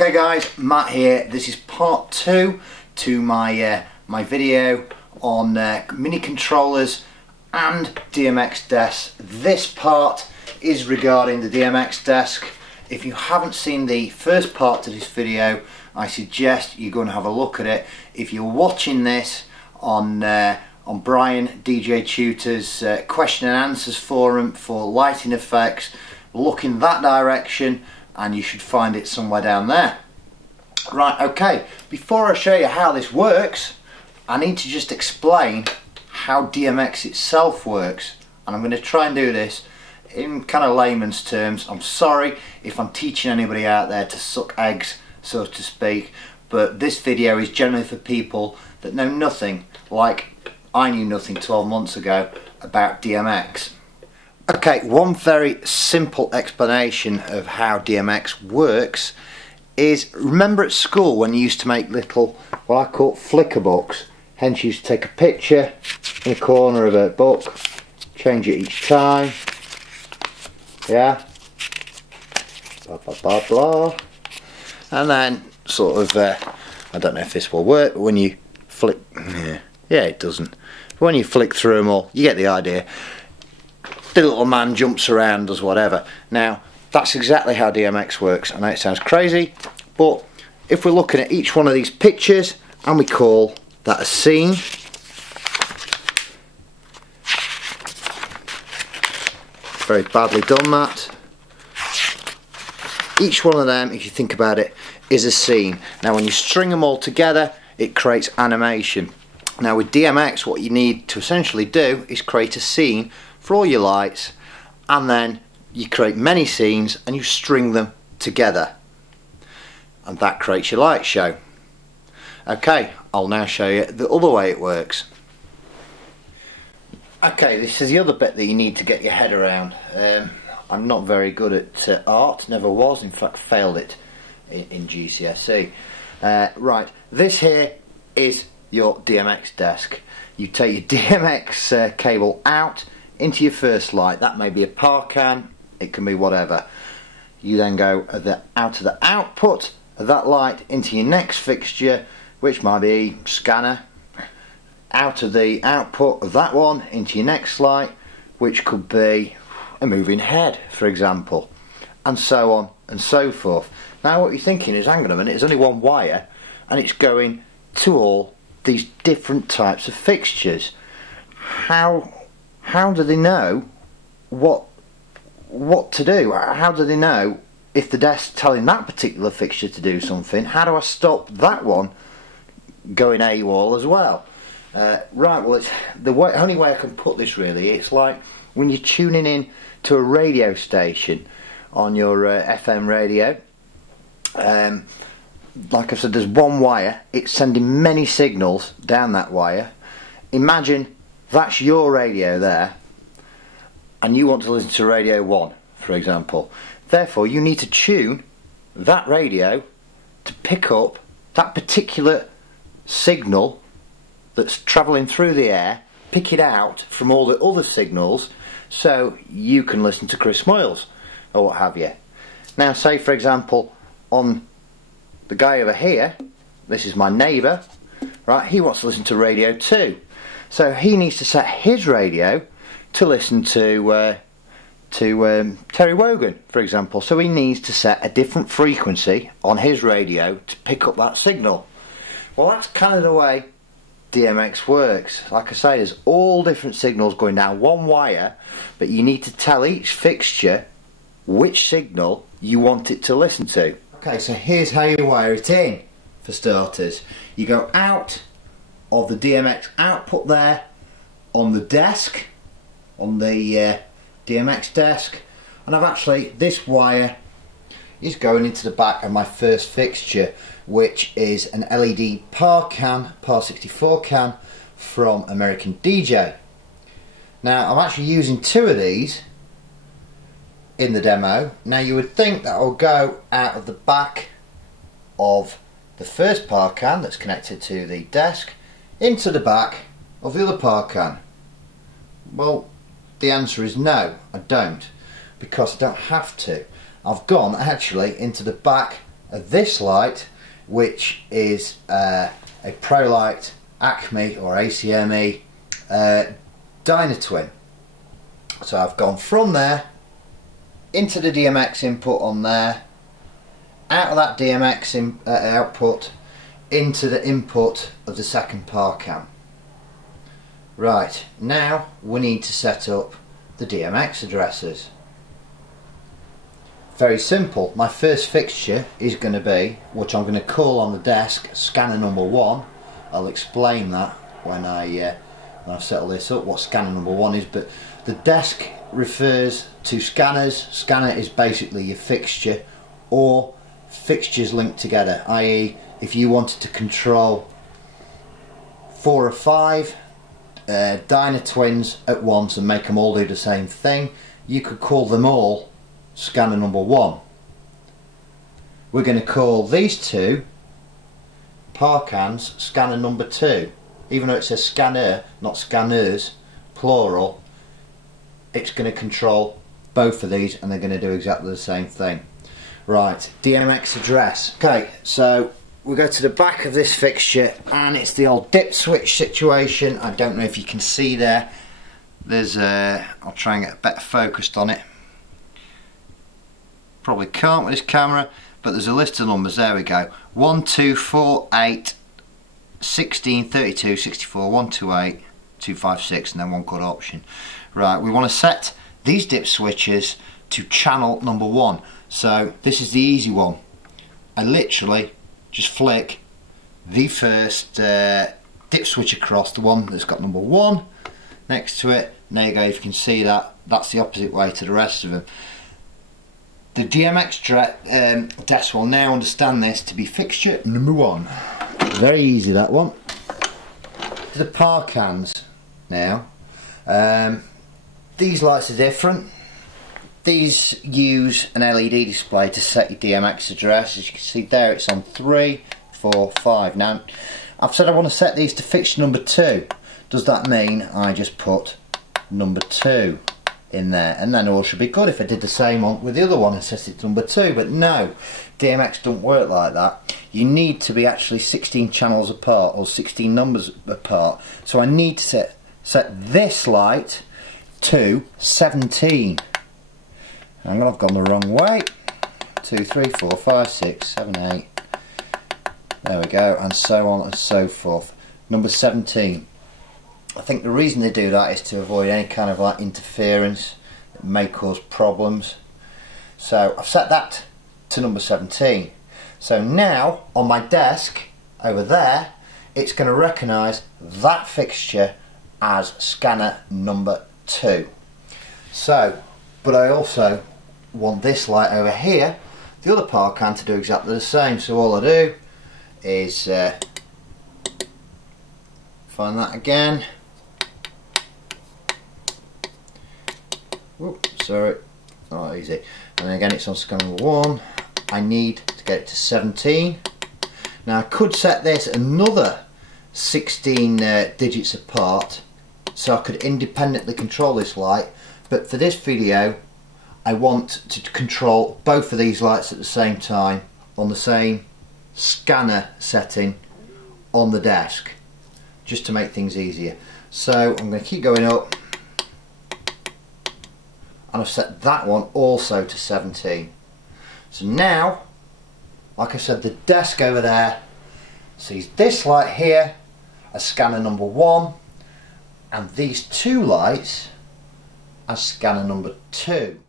Okay guys, Matt here. This is part 2 to my my video on mini controllers and DMX desks. This part is regarding the DMX desk. If you haven't seen the first part to this video, I suggest you go and have a look at it. If you're watching this on Brian DJ Tutor's question and answers forum for lighting effects, look in that direction and you should find it somewhere down there. Right, okay, before I show you how this works, I need to just explain how DMX itself works, and I'm going to try and do this in kind of layman's terms. I'm sorry if I'm teaching anybody out there to suck eggs, so to speak, but this video is generally for people that know nothing, like I knew nothing 12 months ago about DMX. Okay, one very simple explanation of how DMX works is, remember at school when you used to make little, what I call flicker books? Hence you used to take a picture in the corner of a book, change it each time, yeah, blah blah blah blah, and then sort of, I don't know if this will work, but when you flick, yeah it doesn't, but when you flick through them all, you get the idea. The little man jumps around, does whatever. Now that's exactly how DMX works. I know it sounds crazy, but if we're looking at each one of these pictures and we call that a scene, very badly done that, each one of them, if you think about it, is a scene. Now when you string them all together, it creates animation. Now with DMX, what you need to essentially do is create a scene for all your lights, and then you create many scenes and you string them together, and that creates your light show. Okay, I'll now show you the other way it works. Okay, this is the other bit that you need to get your head around. I'm not very good at art, never was, in fact failed it in GCSE. Right, this here is your DMX desk. You take your DMX cable out into your first light. That may be a par can, it can be whatever. You then go out of the output of that light into your next fixture, which might be scanner, out of the output of that one into your next light, which could be a moving head, for example, and so on and so forth. Now what you're thinking is, hang on a minute, it's only one wire and it's going to all these different types of fixtures. How do they know what to do? How do they know if the desk's telling that particular fixture to do something? How do I stop that one going AWOL as well? Right, well, it's the only way I can put this really, it's like when you're tuning in to a radio station on your FM radio. Like I said, there's one wire, it's sending many signals down that wire. Imagine that's your radio there, and you want to listen to radio 1, for example. Therefore you need to tune that radio to pick up that particular signal that's travelling through the air, pick it out from all the other signals, so you can listen to Chris Moyles or what have you. Now say for example on the guy over here, this is my neighbour, right, he wants to listen to radio 2. So he needs to set his radio to listen to Terry Wogan, for example. So he needs to set a different frequency on his radio to pick up that signal. Well, that's kind of the way DMX works. Like I say, there's all different signals going down one wire, but you need to tell each fixture which signal you want it to listen to. Okay, so here's how you wire it in, for starters. You go out of the DMX output there on the desk, on the DMX desk, and I've actually, this wire is going into the back of my first fixture, which is an LED par 64 can from American DJ. Now I'm actually using 2 of these in the demo. Now you would think that will go out of the back of the first par can that's connected to the desk into the back of the other par can. Well, the answer is no, I don't, because I don't have to. I've gone actually into the back of this light, which is a ProLight Acme or ACME Dynatwin. So I've gone from there into the DMX input on there, out of that DMX output into the input of the second par cam. Right, now we need to set up the DMX addresses. Very simple. My first fixture is going to be, which I'm going to call on the desk, scanner number 1. I'll explain that when I settle this up, what scanner number 1 is, but the desk refers to scanners. Scanner is basically your fixture or fixtures linked together, i.e. if you wanted to control 4 or 5 Dynatwins at once and make them all do the same thing, you could call them all scanner number 1. We're going to call these two par cams scanner number 2. Even though it says scanner, not scanners, plural, it's going to control both of these and they're going to do exactly the same thing. Right, DMX address. Okay, so we go to the back of this fixture and it's the old dip switch situation. I don't know if you can see there. There's I'll try and get better focused on it. Probably can't with this camera, but there's a list of numbers. There we go. 1, 2, 4, 8, 16, 32, 64, 128, 256, and then one good option. Right, we want to set these dip switches to channel number 1. So this is the easy one. I literally just flick the first dip switch across, the one that's got number 1 next to it. There you go, if you can see that, that's the opposite way to the rest of them. The DMX desk will now understand this to be fixture number 1. Very easy, that one. To the par cams now. These lights are different. These use an LED display to set your DMX address. As you can see there, it's on 3, 4, 5. Now, I've said I want to set these to fixture number 2. Does that mean I just put number 2 in there and then all should be good? If I did the same on with the other one and set it to number 2, but no, DMX don't work like that. You need to be actually 16 channels apart or 16 numbers apart. So I need to set this light to 17. Hang on, I've gone the wrong way. 2, 3, 4, 5, 6, 7, 8. There we go, and so on and so forth. Number 17. I think the reason they do that is to avoid any kind of like interference that may cause problems. So I've set that to number 17. So now on my desk over there, it's going to recognise that fixture as scanner number 2. So, but I also want this light over here, the other par cam, to do exactly the same. So all I do is find that again. Whoops, sorry, not easy. And again, it's on scanner number 1. I need to get it to 17. Now I could set this another 16 digits apart, so I could independently control this light, but for this video I want to control both of these lights at the same time on the same scanner setting on the desk, just to make things easier. So I'm going to keep going up, and I've set that one also to 17. So now, like I said, the desk over there sees this light here as scanner number 1 and these two lights as scanner number 2.